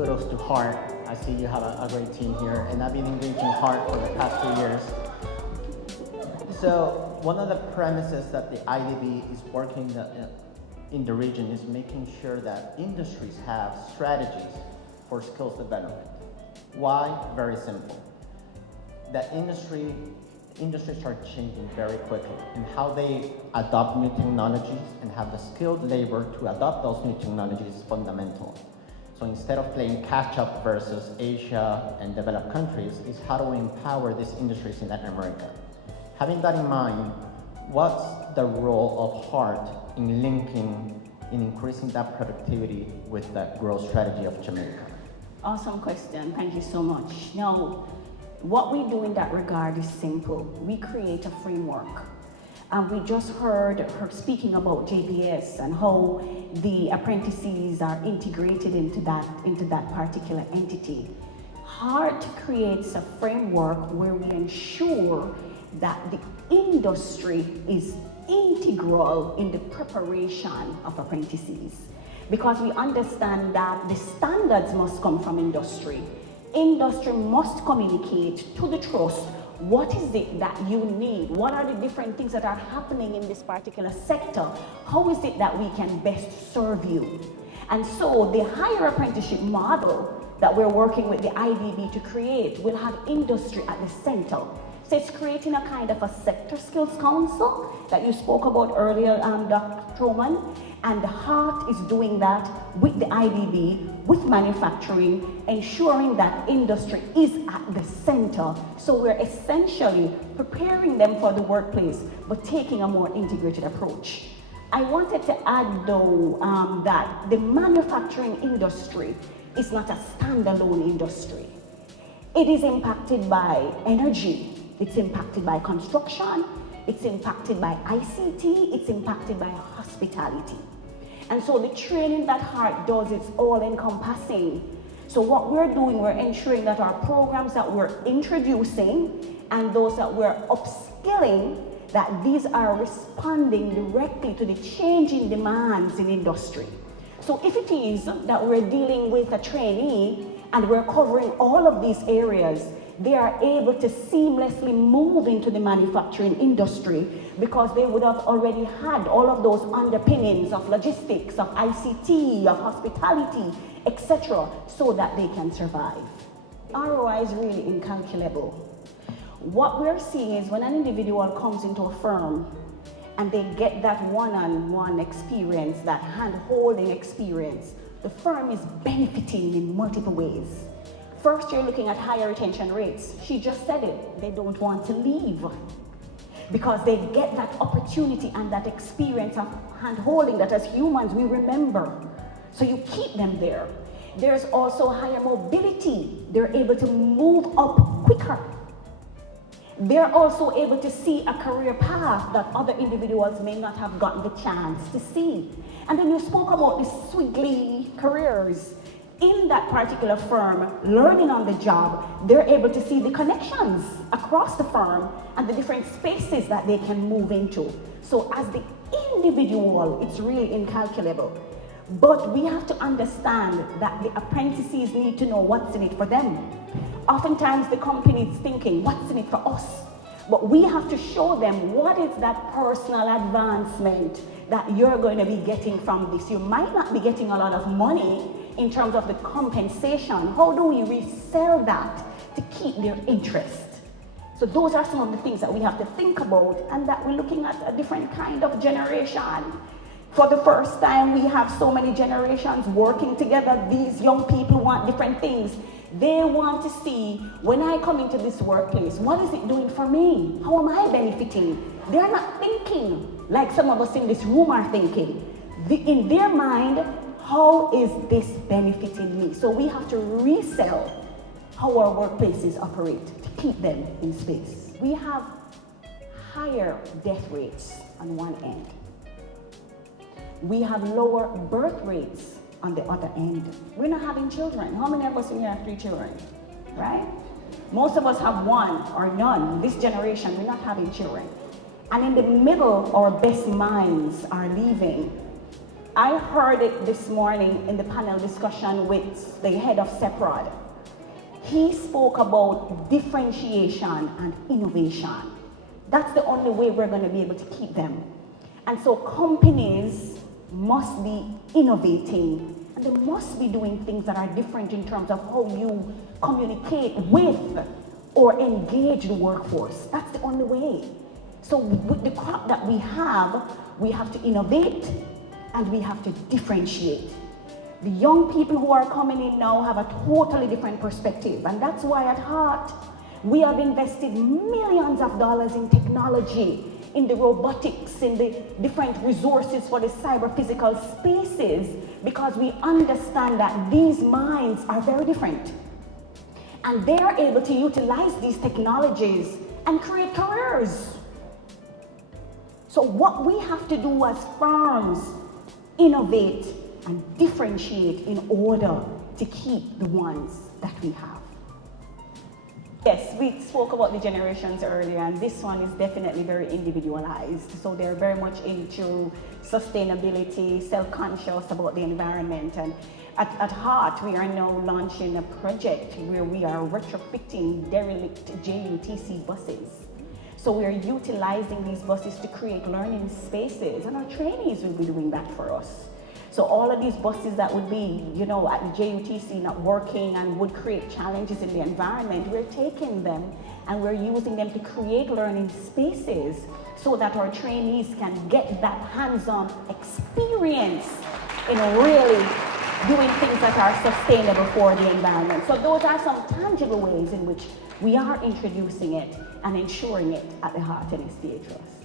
kudos to Heart. I see you have a great team here, and I've been engaging Heart for the past 2 years. So one of the premises that the IDB is working in the region is making sure that industries have strategies for skills development. Why? Very simple. That industries are changing very quickly, and how they adopt new technologies and have the skilled labor to adopt those new technologies is fundamental. So instead of playing catch up versus Asia and developed countries, is how do we empower these industries in Latin America? Having that in mind, what's the role of Heart in increasing that productivity with the growth strategy of Jamaica? Awesome question, thank you so much. Now, what we do in that regard is simple. We create a framework. And we just heard her speaking about JBS and how the apprentices are integrated into that particular entity. Heart creates a framework where we ensure that the industry is integral in the preparation of apprentices, because we understand that the standards must come from industry. Industry must communicate to the trust what is it that you need, what are the different things that are happening in this particular sector, how is it that we can best serve you. And so the higher apprenticeship model that we're working with the IDB to create will have industry at the center. So it's creating a kind of a sector skills council that you spoke about earlier, Dr. Tromans, and the Heart is doing that with the IDB, with manufacturing, ensuring that industry is at the center. So we're essentially preparing them for the workplace, but taking a more integrated approach. I wanted to add though that the manufacturing industry is not a standalone industry. It is impacted by energy, it's impacted by construction, it's impacted by ICT, it's impacted by hospitality. And so the training that Heart does is all encompassing. So what we're doing, we're ensuring that our programs that we're introducing and those that we're upskilling, that these are responding directly to the changing demands in industry. So if it is that we're dealing with a trainee and we're covering all of these areas, they are able to seamlessly move into the manufacturing industry because they would have already had all of those underpinnings of logistics, of ICT, of hospitality, etc., so that they can survive. ROI is really incalculable. What we're seeing is when an individual comes into a firm and they get that one-on-one experience, that hand-holding experience, the firm is benefiting in multiple ways. First, you're looking at higher retention rates. She just said it, they don't want to leave because they get that opportunity and that experience of hand-holding that as humans we remember. So you keep them there. There's also higher mobility. They're able to move up quicker. They're also able to see a career path that other individuals may not have gotten the chance to see. And then you spoke about the squiggly careers. In that particular firm, learning on the job, they're able to see the connections across the firm and the different spaces that they can move into. So as the individual, it's really incalculable. But we have to understand that the apprentices need to know what's in it for them. Oftentimes the company is thinking, what's in it for us? But we have to show them what is that personal advancement that you're going to be getting from this. You might not be getting a lot of money in terms of the compensation. How do we resell that to keep their interest? So those are some of the things that we have to think about, and that we're looking at a different kind of generation. For the first time, we have so many generations working together. These young people want different things. They want to see, when I come into this workplace, what is it doing for me? How am I benefiting? They're not thinking like some of us in this room are thinking. In their mind, how is this benefiting me? So we have to resell how our workplaces operate to keep them in space. We have higher death rates on one end. We have lower birth rates on the other end. We're not having children. How many of us in here have 3 children, right? Most of us have 1 or none. This generation, we're not having children. And in the middle, our best minds are leaving. I heard it this morning in the panel discussion with the head of SEPROD. He spoke about differentiation and innovation. That's the only way we're going to be able to keep them. And so companies must be innovating, and they must be doing things that are different in terms of how you communicate with or engage the workforce. That's the only way. So with the crop that we have to innovate and we have to differentiate. The young people who are coming in now have a totally different perspective, and that's why at Heart we have invested millions of dollars in technology, in the robotics, in the different resources for the cyber-physical spaces, because we understand that these minds are very different. And they are able to utilize these technologies and create careers. So what we have to do as firms, innovate and differentiate in order to keep the ones that we have. Yes, we spoke about the generations earlier, and this one is definitely very individualized. So they're very much into sustainability, self-conscious about the environment. And at Heart, we are now launching a project where we are retrofitting derelict JUTC buses. So we're utilizing these buses to create learning spaces, and our trainees will be doing that for us. So all of these buses that would be, you know, at the JUTC not working and would create challenges in the environment, we're taking them and we're using them to create learning spaces so that our trainees can get that hands-on experience in really doing things that are sustainable for the environment. So those are some tangible ways in which we are introducing it and ensuring it at the Heart NSTA Trust.